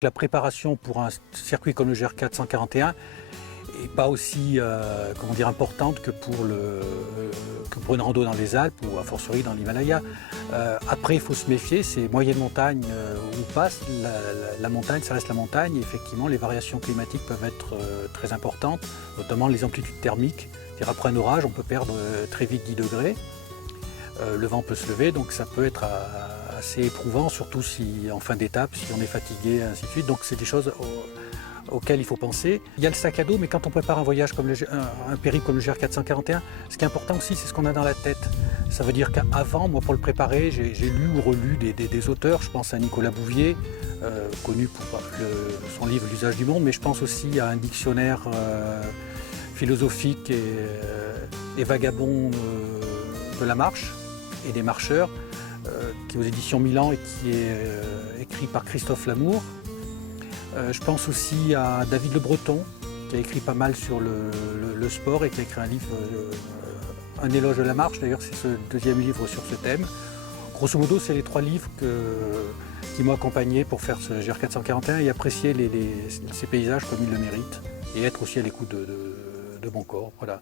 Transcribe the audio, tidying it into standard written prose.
La préparation pour un circuit comme le GR441 n'est pas aussi importante que pour une rando dans les Alpes ou a fortiori dans l'Himalaya. Après, il faut se méfier, c'est moyenne montagne où passe. La montagne, ça reste la montagne. Et effectivement, les variations climatiques peuvent être très importantes, notamment les amplitudes thermiques. C'est-à-dire après un orage, on peut perdre très vite 10 degrés. Le vent peut se lever, donc ça peut être assez éprouvant, surtout si en fin d'étape, si on est fatigué, ainsi de suite. Donc c'est des choses auxquelles il faut penser. Il y a le sac à dos, mais quand on prépare un voyage comme un périple comme le GR441, ce qui est important aussi, c'est ce qu'on a dans la tête. Ça veut dire qu'avant, moi pour le préparer, j'ai lu ou relu des auteurs. Je pense à Nicolas Bouvier, connu pour son livre L'usage du monde, mais je pense aussi à un dictionnaire philosophique et vagabond de la marche et des marcheurs, qui est aux éditions Milan et qui est écrit par Christophe Lamour. Je pense aussi à David Le Breton, qui a écrit pas mal sur le sport et qui a écrit un livre, Un éloge de la marche, d'ailleurs c'est ce deuxième livre sur ce thème. Grosso modo, c'est les 3 livres qui m'ont accompagné pour faire ce GR441 et apprécier ces paysages comme ils le méritent et être aussi à l'écoute de mon corps. Voilà.